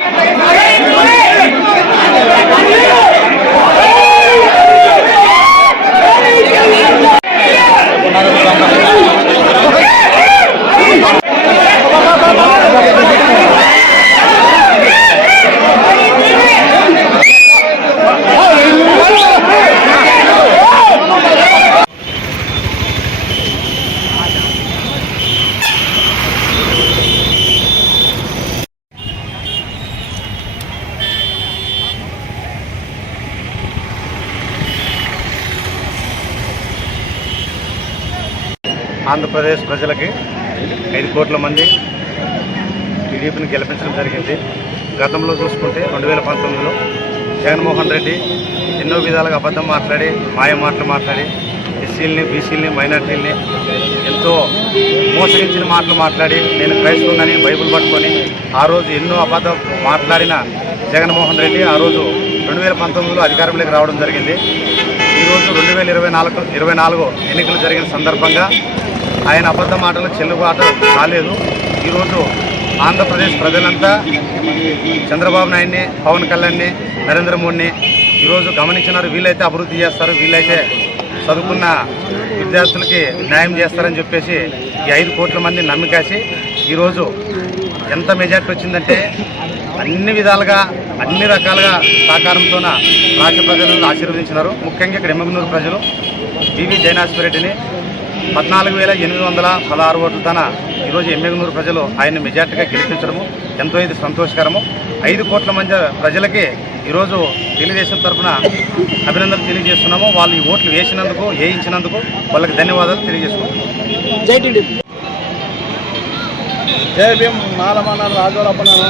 ¡Ay, ay, ay! Andhra Pradesh ప్రజలకి ఐదు కోట్ల మంది టీడీపీని గెలిపించడం జరిగింది. గతంలో చూసుకుంటే రెండు వేల పంతొమ్మిదిలో జగన్మోహన్ రెడ్డి ఎన్నో విధాలుగా అబద్ధం మాట్లాడి మాయ మాటలు మాట్లాడి ఎస్సీలని బీసీలని మైనార్టీలని ఎంతో మోసగించిన మాటలు మాట్లాడి నేను క్రైస్తవునని బైబిల్ పట్టుకొని ఆ రోజు ఎన్నో అబద్ధం మాట్లాడిన జగన్మోహన్ రెడ్డి ఆ రోజు రెండు వేల పంతొమ్మిదిలో అధికారంలోకి రావడం జరిగింది. ఈరోజు రెండు వేల ఇరవై నాలుగు ఇరవై నాలుగు ఎన్నికలు జరిగిన సందర్భంగా ఆయన అబద్ధ మాటలు చెల్లుబాటు కాలేదు. ఈరోజు ఆంధ్రప్రదేశ్ ప్రజలంతా చంద్రబాబు నాయుడిని పవన్ కళ్యాణ్ని నరేంద్ర మోడీని ఈరోజు గమనించినారు. వీళ్ళైతే అభివృద్ధి చేస్తారు. వీళ్ళైతే చదువుకున్న విద్యార్థులకి న్యాయం చేస్తారని చెప్పేసి ఈ ఐదు కోట్ల మంది నమ్మికాసి ఈరోజు ఎంత మెజార్టీ వచ్చిందంటే అన్ని విధాలుగా అన్ని రకాలుగా సహకారంతోన రాష్ట్ర ప్రజలను ఆశీర్వదించినారు. ముఖ్యంగా ఇక్కడ ఎమ్మగనూరు ప్రజలు వివి జైనాశ్వరెడ్డిని పద్నాలుగు వేల ఎనిమిది వందల పదహారు ఓట్ల తన ఈరోజు ఎమ్మెగనూరు ప్రజలు ఆయన మెజార్టీగా గెలిపించడము ఎంతో ఇది సంతోషకరము. ఐదు కోట్ల మంది ప్రజలకి ఈరోజు తెలుగుదేశం తరఫున అభినందనలు తెలియజేస్తున్నాము. వాళ్ళు ఈ ఓట్లు వేసినందుకు వేయించినందుకు వాళ్ళకి ధన్యవాదాలు తెలియజేసుకుంటున్నాము. జై భీమ్ మాలమాన రాజవరప్పనాను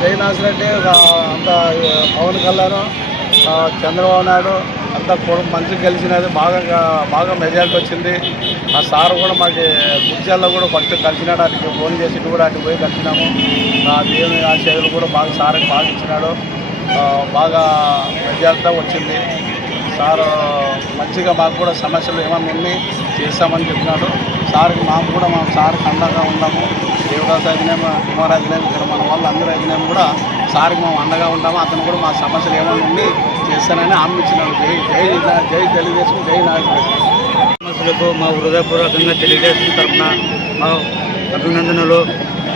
జై నాసిరెడ్డి అంత పవన్ కళ్యాణ్ చంద్రబాబు నాయుడు. అంతా కూడా మంచిగా గెలిచినది బాగా బాగా మెజార్టీ వచ్చింది. ఆ సార్ కూడా మాకు గుర్జాల్లో కూడా ఫస్ట్ కలిసినాడు అటు ఫోన్ చేసి కూడా అటు పోయి కలిసినాము. ఆ దేవుని ఆశయాలు కూడా బాగా సార్కి బాగా ఇచ్చినాడు. బాగా మెజార్టీ వచ్చింది. సార్ మంచిగా మాకు కూడా సమస్యలు ఏమన్నా ఉన్నాయి చేస్తామని చెప్పినాడు. సార్కి మాకు కూడా మా సార్కి అండగా ఉన్నాము. దేవదాస్ అధినేమ కుమార్ అధినేమ ఇక్కడ మన వాళ్ళు అందరూ అధినేమ కూడా సార్కి మేము అండగా ఉంటాము. అతను కూడా మా సమస్యలు ఏమైనా ఉండి చేస్తానని హామీ ఇచ్చినాడు జై జై జై తెలుగుదేశం జై నాయకుడు సమస్యలకు మా హృదయపూర్వకంగా తెలుగుదేశం తరఫున మా అభినందనలు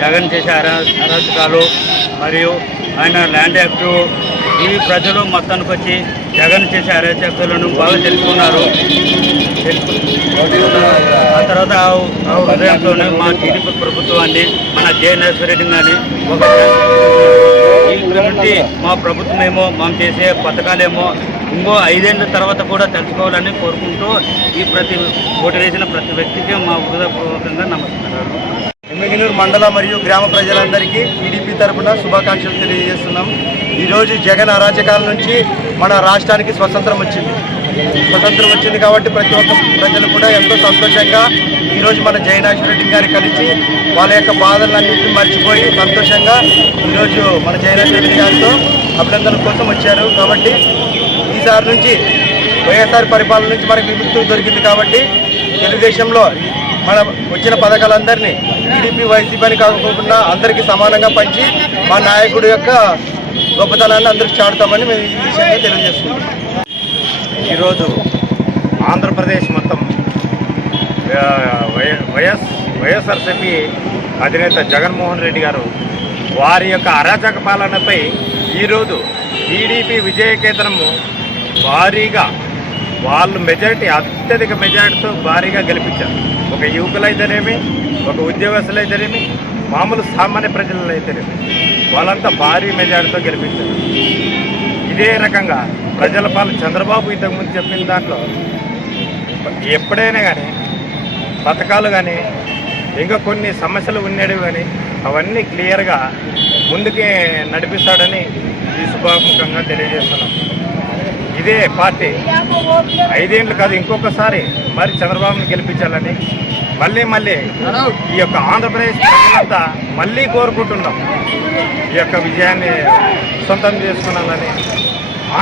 జగన్ చేసే అరా అరాచకాలు మరియు ఆయన ల్యాండ్ యాక్ట్ ఇవి ప్రజలు మొత్తానికి వచ్చి జగన్ చేసే అరాచకాలను బాగా తెలుసుకున్నారు. ఆ తర్వాత ఆ- మా టీడీపీ ప్రభుత్వాన్ని మన జయనేశ్వర రెడ్డి కానీ ఒక ఈ మా ప్రభుత్వం ఏమో మనం చేసే పథకాలేమో ఇంకో ఐదేళ్ళ తర్వాత కూడా తెలుసుకోవాలని కోరుకుంటూ ఈ ప్రతి ఓటు వేసిన ప్రతి వ్యక్తికి మా హృదయపూర్వకంగా నమస్కారాలు. ఎమ్మెగినూరు మండల మరియు గ్రామ ప్రజలందరికీ టీడీపీ తరఫున శుభాకాంక్షలు తెలియజేస్తున్నాం. ఈరోజు జగన్ అరాచకాల నుంచి మన రాష్ట్రానికి స్వతంత్రం వచ్చింది. స్వతంత్రం వచ్చింది కాబట్టి ప్రతి ఒక్క ప్రజలు కూడా ఎంతో సంతోషంగా ఈరోజు మన జయనాథ్ రెడ్డి గారిని కలిసి వాళ్ళ యొక్క బాధలన్నింటినీ మర్చిపోయి సంతోషంగా ఈరోజు మన జయనాథ్ రెడ్డి గారితో అభినందనల కోసం వచ్చారు. కాబట్టి ఈసారి నుంచి వైఎస్ఆర్ పరిపాలన నుంచి మనకి విముక్తి దొరికింది కాబట్టి తెలుగుదేశంలో మన వచ్చిన పథకాలందరినీ టీడీపీ వైసీపీ అని కాకుండా అందరికీ సమానంగా పంచి మా నాయకుడు యొక్క గొప్పతనాన్ని అందరికీ చాటుతామని మేము ఈ విషయంగా తెలియజేస్తున్నాం. ఈరోజు ఆంధ్రప్రదేశ్ మొత్తం వైఎస్ వైఎస్ఆర్సీపీ అధినేత జగన్మోహన్ రెడ్డి గారు వారి యొక్క అరాచక పాలనపై ఈరోజు టీడీపీ విజయకేతనము భారీగా వాళ్ళు మెజారిటీ అత్యధిక మెజారిటీతో భారీగా గెలిపించారు. ఒక యువకులైతేనేమి ఒక ఉద్యోగస్తులైతేనేమి మామూలు సామాన్య ప్రజలు అయితేనేమి వాళ్ళంతా భారీ మెజారిటీతో గెలిపించారు. ఇదే రకంగా ప్రజల పాలన చంద్రబాబు ఇంతకుముందు చెప్పిన దాంట్లో ఎప్పుడైనా కానీ పథకాలు కానీ ఇంకా కొన్ని సమస్యలు ఉండేవి కానీ అవన్నీ క్లియర్గా ముందుకే నడిపిస్తాడని ఈ శుభాముఖంగా తెలియజేస్తున్నాం. ఇదే పార్టీ ఐదేళ్ళు కాదు ఇంకొకసారి మరి చంద్రబాబును గెలిపించాలని మళ్ళీ మళ్ళీ ఈ యొక్క ఆంధ్రప్రదేశ్ ప్రజలంతా మళ్ళీ కోరుకుంటున్నాం. ఈ యొక్క విజయాన్ని సొంతం చేసుకున్నాలని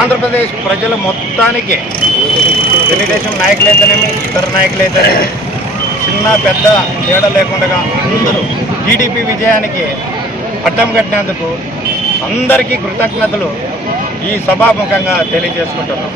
ఆంధ్రప్రదేశ్ ప్రజల మొత్తానికి. తెలుగుదేశం నాయకులైతేనేమి ఇతర నాయకులైతేనేమి చిన్న పెద్ద తేడా లేకుండా అందరూ టీడీపీ విజయానికి పట్టం కట్టినందుకు అందరికీ కృతజ్ఞతలు ఈ సభాముఖంగా తెలియజేసుకుంటున్నాం.